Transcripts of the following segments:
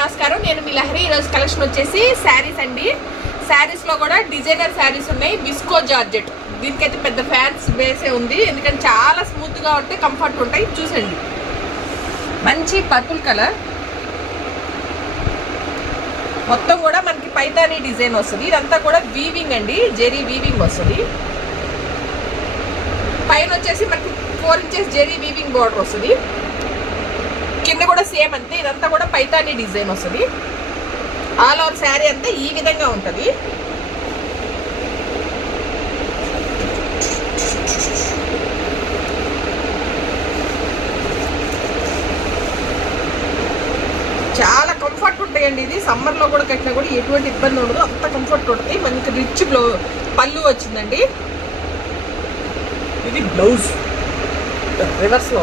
నమస్కారం. నేను మీ లహరి. ఈరోజు కలెక్షన్ వచ్చేసి శారీస్ అండి. శారీస్ లో కూడా డిజైనర్ శారీస్ ఉన్నాయి. విస్కో జార్జెట్, దీనికైతే పెద్ద ఫ్యాన్స్ బేసే ఉంది, ఎందుకంటే చాలా స్మూత్ గా ఉంటాయి, కంఫర్ట్ ఉంటాయి. చూసండి, మంచి పర్పుల్ కలర్, మొత్తం కూడా మనకి పైతానీ డిజైన్ వస్తుంది. ఇదంతా కూడా వీవింగ్ అండి, జెరీ వీవింగ్ వస్తుంది. పైన వచ్చేసి మనకి 4 ఇంచెస్ జెరీ వీవింగ్ బోర్డర్ వస్తుంది. కింద కూడా సేమ్ అంతే, ఇదంతా కూడా పైతానీ డిజైన్ వస్తుంది. ఆల్ ఓవర్ శారీ అంతా ఈ విధంగా ఉంటుంది. చాలా కంఫర్ట్ ఉంటాయండి. ఇది సమ్మర్లో కూడా కట్టినా కూడా ఎటువంటి ఇబ్బంది ఉండదు, అంత కంఫర్ట్ ఉంటుంది. మనకి రిచ్ పళ్ళు వచ్చిందండి. ఇది బ్లౌజ్ రివర్స్లో,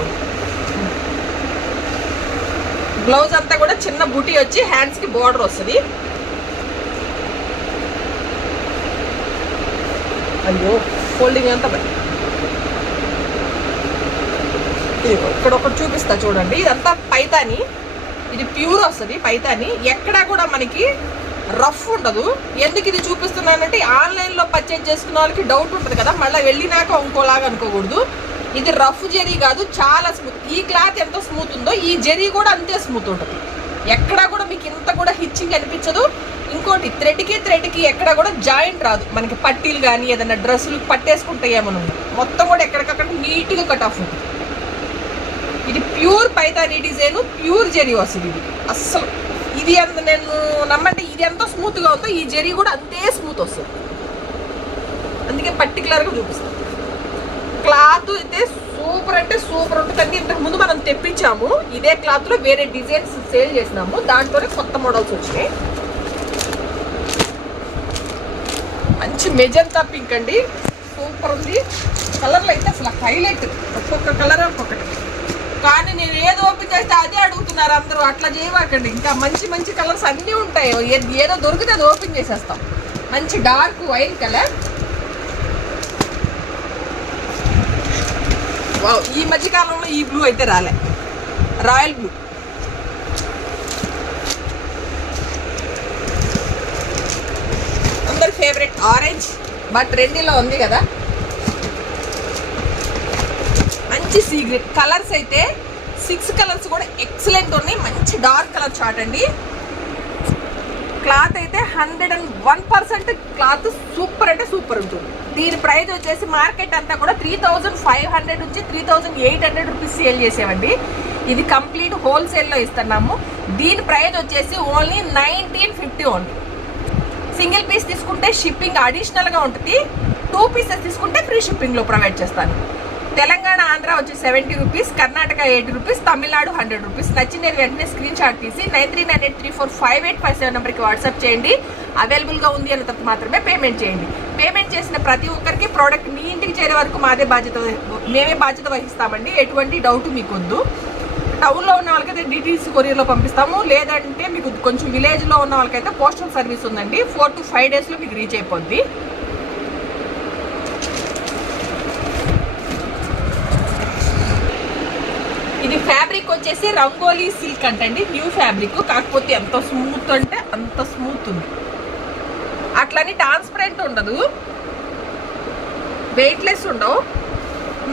బ్లౌజ్ అంతా కూడా చిన్న బూటీ వచ్చి హ్యాండ్స్ కి బోర్డర్ వస్తుంది. అయ్యో ఫోల్డింగ్ అంతా ఇక్కడ ఒకటి చూపిస్తా చూడండి. ఇదంతా పైతాని, ఇది ప్యూర్ వస్తుంది పైతాని. ఎక్కడా కూడా మనకి రఫ్ ఉండదు. ఎందుకు ఇది చూపిస్తున్నానంటే ఆన్లైన్లో పర్చేజ్ చేసుకున్న వాళ్ళకి డౌట్ ఉంటుంది కదా, మళ్ళీ వెళ్ళినాక ఇంకోలాగా అనుకోకూడదు. ఇది రఫ్ జెరీ కాదు, చాలా స్మూత్. ఈ క్లాత్ ఎంత స్మూత్ ఉందో ఈ జెరీ కూడా అంతే స్మూత్ ఉంటుంది. ఎక్కడా కూడా మీకు ఇంత కూడా హిచ్చింగ్ అనిపించదు. ఇంకోటి, థ్రెడ్కి ఎక్కడ కూడా జాయింట్ రాదు. మనకి పట్టీలు కానీ ఏదైనా డ్రెస్సులు పట్టేసుకుంటాయేమో, మొత్తం కూడా ఎక్కడికక్కడ నీట్గా కట్ ఆఫ్ ఉంటుంది. ఇది pure Paithani design, pure zari వస్తుంది. ఇది అస్సలు ఇది నేను నమ్మంటే ఇది ఎంత స్మూత్గా ఉందో ఈ జెరీ కూడా అంతే స్మూత్ వస్తుంది. అందుకే పర్టికులర్గా చూపిస్తాను. క్లాత్ అయితే సూపర్ అంటే సూపర్ ఉంటుందండి. ఇంతకుముందు మనం తెప్పించాము ఇదే క్లాత్లో, వేరే డిజైన్స్ సేల్ చేసినాము, దాంట్లోనే కొత్త మోడల్స్ వచ్చినాయి. మంచి మెజంతా పింక్ అండి, సూపర్ ఉంది. కలర్లు అయితే అసలు హైలైట్, ఒక్కొక్క కలర్ ఒక్కొక్కటి. కానీ నేను ఏదో ఓపెన్ చేస్తే అదే అడుగుతున్నారు అందరూ. అట్లా చేయవాకండి, ఇంకా మంచి మంచి కలర్స్ అన్నీ ఉంటాయి. ఏదో దొరికితే అది ఓపెన్ చేసేస్తాం. మంచి డార్క్ వైన్ కలర్. ఈ మధ్య కాలంలో ఈ బ్లూ అయితే రాలే, రాయల్ బ్లూ. అందరి ఫేవరెట్ ఆరెంజ్, బట్ రెండిలో ఉంది కదా. మంచి సీ గ్రీన్. కలర్స్ అయితే 6 కలర్స్ కూడా ఎక్సలెంట్ ఉన్నాయి. మంచి డార్క్ కలర్ చార్ట్ అండి. క్లాత్ అయితే 101% క్లాత్ సూపర్ అంటే సూపర్ ఉంటుంది. దీని ప్రైస్ వచ్చేసి మార్కెట్ అంతా కూడా 3500 నుంచి 3800 రూపీస్ సేల్ చేసేవండి. ఇది కంప్లీట్ హోల్సేల్లో ఇస్తున్నాము. దీని ప్రైస్ వచ్చేసి ఓన్లీ 1950 ఓన్లీ. సింగిల్ పీస్ తీసుకుంటే షిప్పింగ్ అడిషనల్గా ఉంటుంది. 2 పీసెస్ తీసుకుంటే ఫ్రీ షిప్పింగ్లో ప్రొవైడ్ చేస్తాను. తెలంగాణ ఆంధ్ర వచ్చి 70 rupees, Karnataka 80 rupees, Tamil Nadu 100 rupees. నచ్చిన వెంటనే స్క్రీన్ షాట్ తీసి 9398345857 నెంబర్కి వాట్సాప్ చేయండి. అవైలబుల్గా ఉంది అన్న తర్వాత మాత్రమే పేమెంట్ చేయండి. పేమెంట్ చేసిన ప్రతి ఒక్కరికి ప్రోడక్ట్ మీ ఇంటికి చేరే వరకు మేమే బాధ్యత వహిస్తామండి. ఎటువంటి డౌట్ మీకు వద్దు. టౌన్లో ఉన్న వాళ్ళకైతే డిటీసీ కొరియర్లో పంపిస్తాము. లేదంటే మీకు కొంచెం విలేజ్లో ఉన్న వాళ్ళకైతే పోస్టల్ సర్వీస్ ఉందండి. 4 to 5 డేస్లో మీకు రీచ్ అయిపోద్ది. ఇది ఫ్యాబ్రిక్ వచ్చేసి రంగోలీ సిల్క్ అంటండి, న్యూ ఫ్యాబ్రిక్. కాకపోతే ఎంత స్మూత్ అంటే అంత స్మూత్ ఉంది. అట్లని ట్రాన్స్పరెంట్ ఉండదు, వెయిట్లెస్ ఉండవు,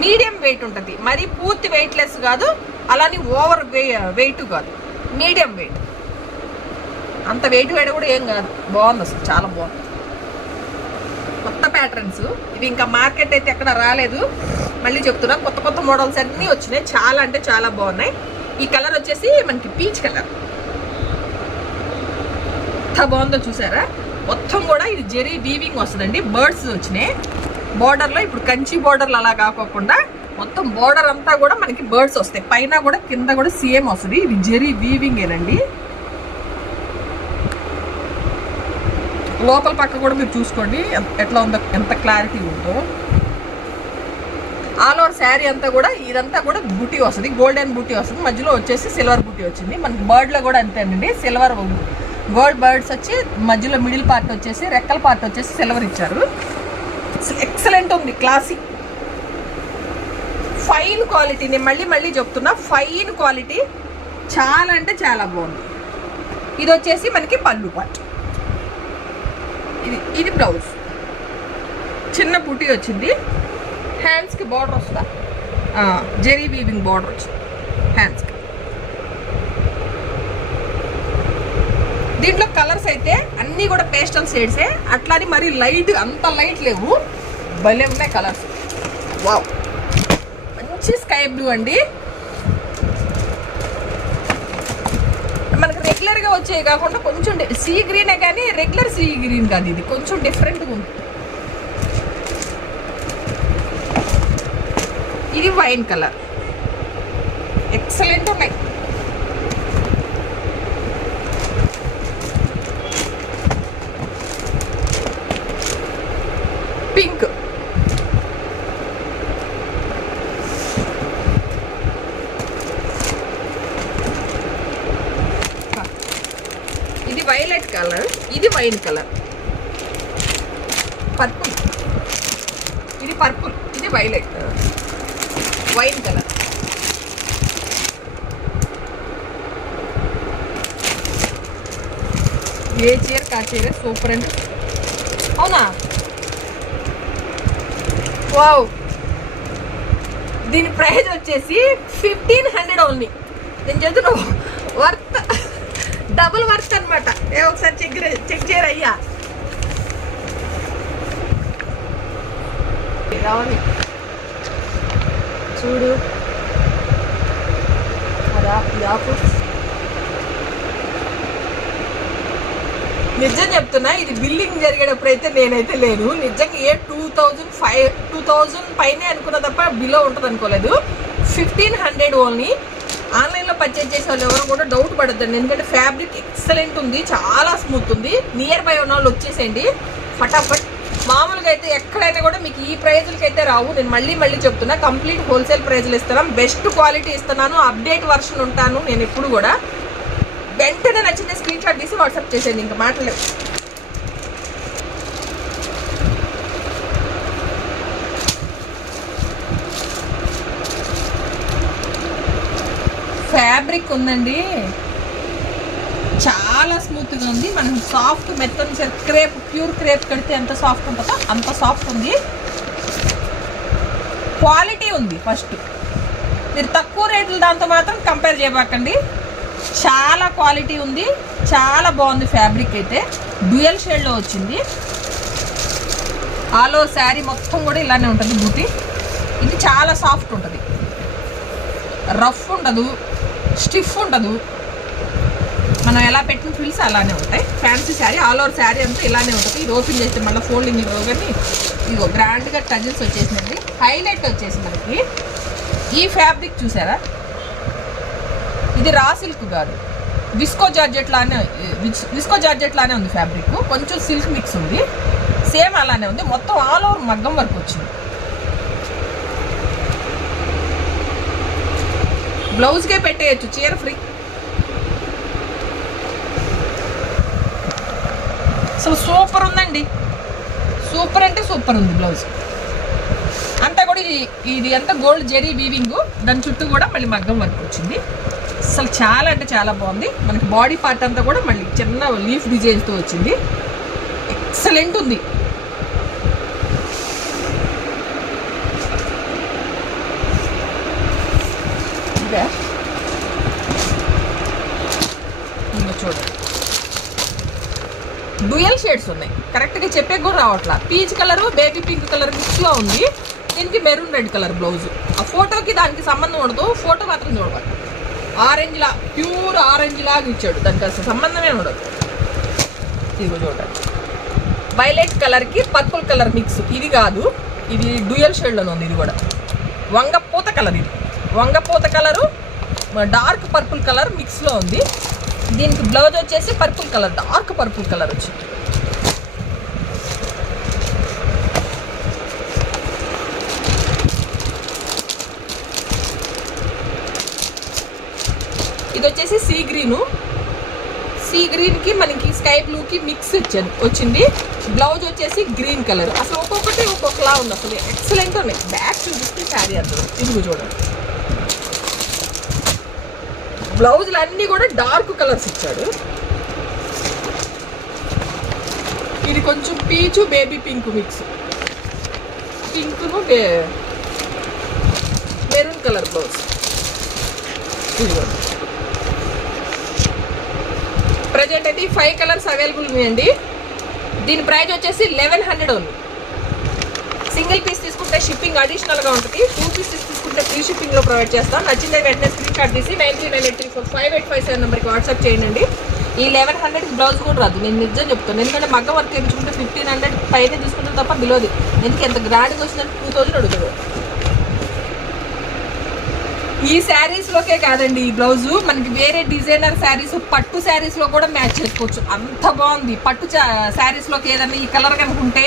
మీడియం వెయిట్ ఉంటుంది. మరి పూర్తి వెయిట్లెస్ కాదు, అలాని ఓవర్ వెయిట్ కాదు, మీడియం వెయిట్. అంత వెయిట్ కూడా ఏం కాదు, బాగుంది అసలు, చాలా బాగుంది. కొత్త ప్యాటర్న్స్ ఇవి, ఇంకా మార్కెట్ అయితే ఎక్కడ రాలేదు. మళ్ళీ చెప్తున్నా, కొత్త కొత్త మోడల్స్ అన్నీ వచ్చినాయి, చాలా అంటే చాలా బాగున్నాయి. ఈ కలర్ వచ్చేసి మనకి పీచ్ కలర్, ఎంత బాగుందో చూసారా. మొత్తం కూడా ఇది జెరీ వీవింగ్ వస్తుందండి. బర్డ్స్ వచ్చినాయి బోర్డర్లో. ఇప్పుడు కంచి బోర్డర్లు అలా కాకుండా మొత్తం బోర్డర్ అంతా కూడా మనకి బర్డ్స్ వస్తాయి. పైన కూడా కింద కూడా సేమ్ వస్తుంది. ఇది జెరీ వీవింగ్ ఏనండి. లోపల పక్క కూడా మీరు చూసుకోండి ఎట్లా ఉందో, ఎంత క్లారిటీ ఉందో. ఆల్ ఓవర్ శారీ అంతా కూడా ఇదంతా కూడా బూటీ వస్తుంది, గోల్డెన్ బూటీ వస్తుంది. మధ్యలో వచ్చేసి సిల్వర్ బూటీ వచ్చింది. మనకి బర్డ్లో కూడా అంతేనండి, సిల్వర్ గోల్డ్ బర్డ్స్ వచ్చి మధ్యలో మిడిల్ పార్ట్ వచ్చేసి, రెక్కల పార్ట్ వచ్చేసి సిల్వర్ ఇచ్చారు. ఎక్సలెంట్ ఉంది, క్లాసిక్ ఫైన్ క్వాలిటీ. నేను మళ్ళీ చెప్తున్నా, ఫైన్ క్వాలిటీ, చాలా అంటే చాలా బాగుంది. ఇది వచ్చేసి మనకి పళ్ళు పాట్. ఇది బ్లౌజ్, చిన్న బుటీ వచ్చింది. హ్యాండ్స్కి బార్డర్ వస్తుందా, జెరీ వీవింగ్ బార్డర్ వచ్చింది హ్యాండ్స్కి. దీంట్లో కలర్స్ అయితే అన్నీ కూడా పేస్టల్ షేడ్సే, అట్లాని మరి లైట్ అంత లైట్ లేవు, భలే ఉన్నాయి కలర్స్. వావ్, మంచి స్కై బ్లూ అండి. మనకు రెగ్యులర్గా వచ్చేవి కాకుండా కొంచెం సీ గ్రీనే, కానీ రెగ్యులర్ సీ గ్రీన్ కాదు, ఇది కొంచెం డిఫరెంట్గా ఉంది. ఇది వైన్ కలర్, ఎక్సలెంట్ ఉన్నాయి. పింక్, ఇది వైలెట్ కలర్, ఇది వైన్ కలర్. పర్పుల్, ఇది పర్పుల్, ఇది వైలెట్, వైన్ కలర్. ఏ చీర కా చీర సూపర్ అండి. అవునా, వావ్. దీని ప్రైస్ వచ్చేసి 1500 ఓన్లీ. నేను చెప్తున్నా వర్త్, డబుల్ వర్త్ అనమాట. ఒకసారి చెక్ చేయరు అయ్యా. రావాలి చూడు, నిజం చెప్తున్నా, ఇది బిల్లింగ్ జరిగేటప్పుడు అయితే నేనైతే లేను. నిజంగా 2000 పైనే అనుకున్న తప్ప బిలో ఉంటుంది అనుకోలేదు. 1500 ఓన్లీ. ఆన్లైన్లో పర్చేజ్ చేసే వాళ్ళు ఎవరు కూడా డౌట్ పడద్దండి, ఎందుకంటే ఫ్యాబ్రిక్ ఎక్సలెంట్ ఉంది, చాలా స్మూత్ ఉంది. నియర్ బై ఉన్న వాళ్ళు వచ్చేసేయండి ఫటాఫట్. మామూలుగా అయితే ఎక్కడైనా కూడా మీకు ఈ ప్రైజులకి అయితే రావు. నేను మళ్ళీ చెప్తున్నా, కంప్లీట్ హోల్సేల్ ప్రైజులు ఇస్తున్నాను, బెస్ట్ క్వాలిటీ ఇస్తున్నాను, అప్డేట్ వర్షన్ ఉంటాను నేను ఎప్పుడు కూడా. వెంటనే నచ్చిన స్క్రీన్ షాట్ తీసి వాట్సాప్ చేసేయండి, ఇంకా మాటలేవు. ఫ్యాబ్రిక్ ఉందండి, చాలా స్మూత్గా ఉంది. మనం సాఫ్ట్ మెత్తని క్రేప్, ప్యూర్ క్రేప్ కడితే ఎంత సాఫ్ట్ ఉంటుందో అంత సాఫ్ట్ ఉంది. క్వాలిటీ ఉంది. ఫస్ట్ మీరు తక్కువ రేట్లు దాంతో మాత్రం కంపేర్ చేయబాకండి. చాలా క్వాలిటీ ఉంది, చాలా బాగుంది. ఫ్యాబ్రిక్ అయితే డ్యూయల్ షేడ్లో వచ్చింది. ఆల్ ఓవర్ శారీ మొత్తం కూడా ఇలానే ఉంటుంది బూటీ. ఇది చాలా సాఫ్ట్ ఉంటుంది, రఫ్ ఉండదు, స్టిఫ్ ఉండదు. మనం ఎలా పెట్టిన ఫ్రిల్స్ అలానే ఉంటాయి. Fancy sari, all over sari అంతా ఇలానే ఉంటుంది. ఇది ఓపెన్ చేస్తే మళ్ళీ ఫోల్డింగ్ కానీ ఇదిగో గ్రాండ్గా టజిల్స్ వచ్చేసిందండి. హైలైట్ వచ్చేసి మనకి ఈ ఫ్యాబ్రిక్ చూసారా, ఇది రా సిల్క్ కాదు, విస్కో జార్జెట్ లానే ఉంది ఫ్యాబ్రిక్. కొంచెం సిల్క్ మిక్స్ ఉంది, సేమ్ అలానే ఉంది. మొత్తం ఆల్ ఓవర్ మగ్గం వర్క్ వచ్చింది. బ్లౌజ్కే పెట్టేయచ్చు, చీర ఫ్రీ. అసలు సూపర్ ఉందండి, సూపర్ అంటే సూపర్ ఉంది. బ్లౌజ్ అంతా కూడా ఇది అంతా గోల్డ్ జెరీ వీవింగ్, దాని చుట్టూ కూడా మళ్ళీ మగ్గం వర్క్ వచ్చింది. అసలు చాలా అంటే చాలా బాగుంది. మనకి బాడీ పార్ట్ అంతా కూడా మళ్ళీ చిన్న లీఫ్ డిజైన్తో వచ్చింది. ఎక్సలెంట్ ఉంది. చూడండి, డ్యూయల్ షేడ్స్ ఉన్నాయి, కరెక్ట్గా చెప్పే కూడా రావట్లా. Peach colour, baby pink colour మిక్స్లో ఉంది. దీనికి మెరూన్ రెడ్ కలర్ బ్లౌజ్. ఆ ఫోటోకి దానికి సంబంధం ఉండదు, ఫోటో మాత్రం చూడవాలి. ఆరెంజ్ లా, ప్యూర్ ఆరెంజ్ లాగా ఇచ్చాడు, దానికి అసలు సంబంధమే ఉండదు. ఇదిగో చూడండి, వైలెట్ కలర్కి పర్పుల్ కలర్ మిక్స్. ఇది కాదు, ఇది డ్యూయల్ షేడ్లోనే ఉంది. ఇది కూడా వంగపూత కలర్, ఇది వంగపూత కలరు డార్క్ పర్పుల్ కలర్ మిక్స్లో ఉంది. దీనికి బ్లౌజ్ వచ్చేసి purple colour, dark purple colour వచ్చింది. ఇది వచ్చేసి సీ గ్రీను, సీ గ్రీన్కి మనకి స్కై బ్లూకి మిక్స్ వచ్చింది. బ్లౌజ్ వచ్చేసి గ్రీన్ కలర్. అసలు ఒక్కొక్కటి ఒక్కొక్కలా ఉంది, అసలు ఎక్సలెంట్ ఉన్నాయి. బ్యాక్ చూపిస్తే శారీ అర్థం. ఇది చూడండి, బ్లౌజులు అన్నీ కూడా డార్క్ కలర్స్ ఇచ్చాడు. ఇది కొంచెం పీచు బేబీ పింక్ మిక్స్, పింక్ను మెరూన్ కలర్ బ్లౌజ్. ప్రజెంట్ అయితే 5 కలర్స్ అవైలబుల్ ఉన్నాయండి. దీని ప్రైస్ వచ్చేసి 1100 ఓన్లీ. సింగిల్ పీస్ తీసుకుంటే షిప్పింగ్ అడిషనల్గా ఉంటుంది. 2 పీసెస్ తీసుకుంటే ఫ్రీ షిప్పింగ్లో ప్రొవైడ్ చేస్తాం. నచ్చిందే వెంటనే స్క్రీన్ షాట్ తీసి 9398345857 నెంబర్కి వాట్సాప్ చేయండి. ఈ 1100 బ్లౌజ్ కూడా రాదు, నేను నిజం చెప్తాను. ఎందుకంటే మగ్గ వర్క్ తెచ్చుకుంటే 1500 పైన తీసుకుంటే తప్ప బిలోది. ఎందుకు ఎంత గ్రాండ్గా వచ్చిందంటే 2000 అడుగుతుంది. ఈ శారీస్లోకే కాదండి, ఈ బ్లౌజు మనకి వేరే డిజైనర్ శారీస్, పట్టు శారీస్లో కూడా మ్యాచ్ చేసుకోవచ్చు. అంత బాగుంది. పట్టు శారీస్లోకి ఏదన్నా ఈ కలర్ కనుకుంటే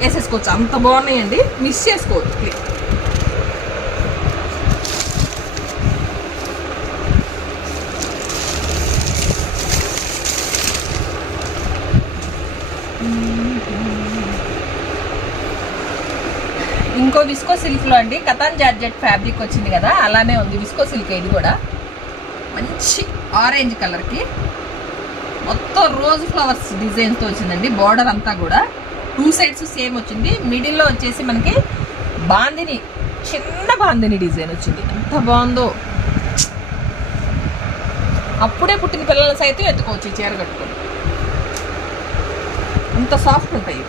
వేసేసుకోవచ్చు. అంత బాగున్నాయండి, మిస్ చేసుకోవచ్చు. ఇంకో విస్కో సిల్క్లో అండి కతాన్ జార్జెట్ ఫ్యాబ్రిక్ వచ్చింది కదా, అలానే ఉంది విస్కో సిల్క్. ఇది కూడా మంచి ఆరెంజ్ కలర్కి మొత్తం రోజ్ ఫ్లవర్స్ డిజైన్తో వచ్చిందండి. బార్డర్ అంతా కూడా 2 సైడ్స్ సేమ్ వచ్చింది. మిడిల్లో వచ్చేసి మనకి బాందిని, చిన్న బాందిని డిజైన్ వచ్చింది. ఎంత బాగుందో, అప్పుడే పుట్టిన పిల్లలు సైతం ఎత్తుకోవచ్చు ఈ చీర కట్టుకొని. అంత సాఫ్ట్ ఉంటాయి.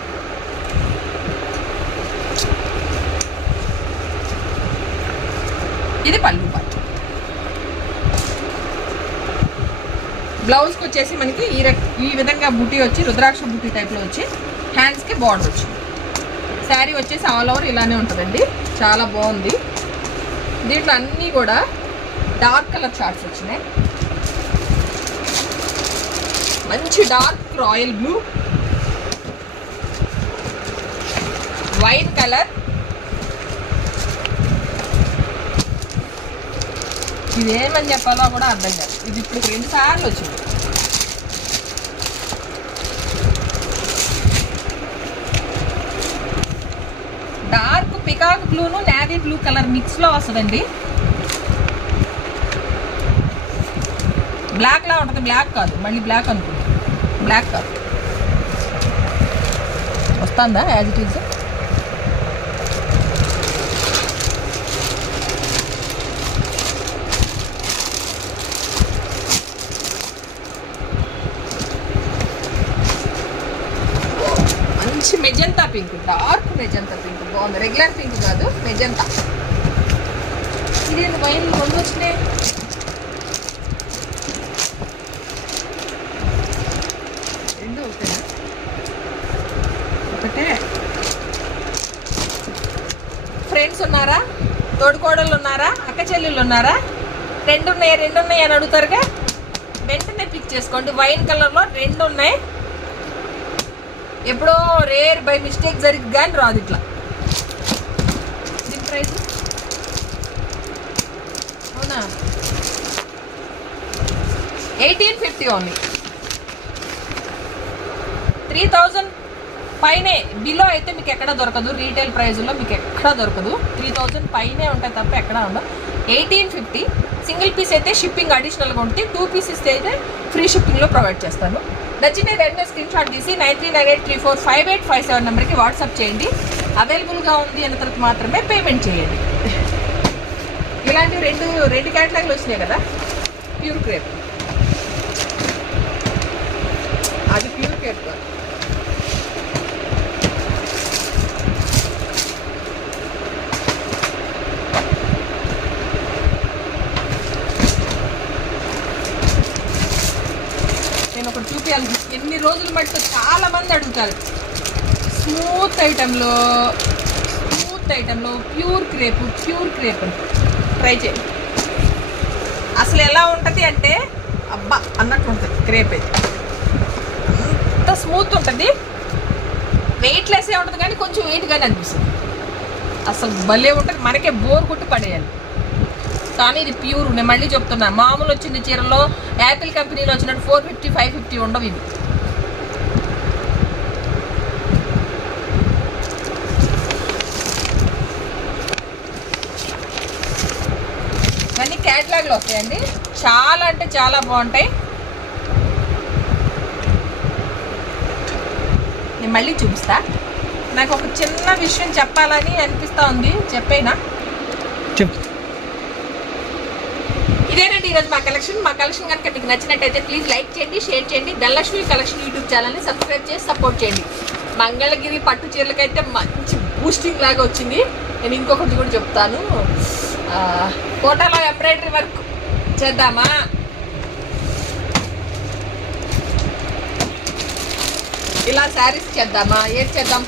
ఇది పళ్ళు పార్ట్. బ్లౌజ్కి వచ్చేసి మనకి ఈ విధంగా బుటీ వచ్చి రుద్రాక్ష బుటీ టైప్లో వచ్చి హ్యాండ్స్కి బార్డర్ వచ్చింది. శారీ వచ్చేసి ఆల్ ఓవర్ ఇలానే ఉంటుందండి, చాలా బాగుంది. దీంట్లో అన్నీ కూడా డార్క్ కలర్ చార్ట్స్ వచ్చినాయి. మంచి dark royal blue, wine colour, ఇదేమని చెప్పాలో కూడా అర్థం కాదు. ఇది ఇప్పుడు 2 సార్లు వచ్చింది. డార్క్ పికాక్ బ్లూను నేవీ బ్లూ కలర్ మిక్స్లో వస్తుందండి. బ్లాక్లా ఉంటుంది, బ్లాక్ కాదు, మళ్ళీ బ్లాక్ అనుకుంటా, బ్లాక్ కాదు. వస్తుందా యాజ్ ఇట్ ఈజ్. మంచి magenta pink, dark magenta pink బాగుంది. రెగ్యులర్ పింక్ కాదు, మెజంతా. ఇది వైన్ 2 వచ్చినాయి. ఒకటే. ఫ్రెండ్స్ ఉన్నారా, తోడుకోడళ్ళు ఉన్నారా, అక్క చెల్లెళ్ళు ఉన్నారా? 2 ఉన్నాయి అని అడుగుతారుగా, వెంటనే పిక్ చేసుకోండి. వైన్ కలర్లో 2 ఉన్నాయి. ఎప్పుడో రేర్ బై మిస్టేక్ జరిగి కానీ రాదు ఇట్లా. దీని ప్రైస్ అవునా 1850 ఓన్లీ. 3000 పైనే, బిలో అయితే మీకు ఎక్కడ దొరకదు. రీటైల్ ప్రైజ్లో మీకు ఎక్కడా దొరకదు. 3000 పైనే ఉంటాయి తప్ప ఎక్కడా ఉండవు. 1850. సింగిల్ పీస్ అయితే షిప్పింగ్ అడిషనల్గా ఉంటుంది. 2 పీసెస్ అయితే ఫ్రీ షిప్పింగ్లో ప్రొవైడ్ చేస్తాను. నచ్చిన వెంటనే స్క్రీన్ షాట్ తీసి 9398345857 నెంబర్కి వాట్సాప్ చేయండి. అవైలబుల్గా ఉంది అన్న తర్వాత మాత్రమే పేమెంట్ చేయండి. ఇలాంటివి రెండు క్యాటలాగ్లు వచ్చినాయి కదా. ప్యూర్ క్రేప్, అది ప్యూర్ క్రేప్ కాదు. నేను ఒకటి చూపించాలి. ఎన్ని రోజులు మటుకు చాలా మంది అడుగుతారు. స్మూత్ ఐటెంలో ప్యూర్ క్రేప్ ట్రై చేయండి. అసలు ఎలా ఉంటుంది అంటే అబ్బా అన్నట్టు ఉంటుంది. క్రేప్ అయితే అంత స్మూత్ ఉంటుంది, వెయిట్లెస్సే ఉంటుంది కానీ కొంచెం వెయిట్గానే అనిపిస్తుంది. అసలు భలే ఉంటుంది, మనకే బోర్ కొట్టి పడేయాలి. కానీ ఇది ప్యూర్. నేను మళ్ళీ చెప్తున్నా, మామూలు వచ్చింది చీరలో యాపిల్ కంపెనీలో వచ్చినట్టు 450 550 ఉండవు ఇవి. ఇవన్నీ క్యాటలాగ్లో వస్తాయండి. చాలా అంటే చాలా బాగుంటాయి. నేను మళ్ళీ చూపిస్తా. నాకు ఒక చిన్న విషయం చెప్పాలని అనిపిస్తూ ఉంది, చెప్పేనా? ఇదేనండి ఈరోజు మా కలెక్షన్ కనుక మీకు నచ్చినట్టయితే ప్లీజ్ లైక్ చేయండి, షేర్ చేయండి. ధనలక్ష్మి కలెక్షన్ యూట్యూబ్ ఛానల్ని సబ్స్క్రైబ్ చేసి సపోర్ట్ చేయండి. మంగళగిరి పట్టు చీరలకైతే మంచి బూస్టింగ్ లాగా వచ్చింది. నేను ఇంకొకటి కూడా చెప్తాను, కోటాలో ఎంబ్రాయిడరీ వర్క్ చేద్దామా? ఇలా శారీస్ చేద్దామా? ఏది చేద్దాం?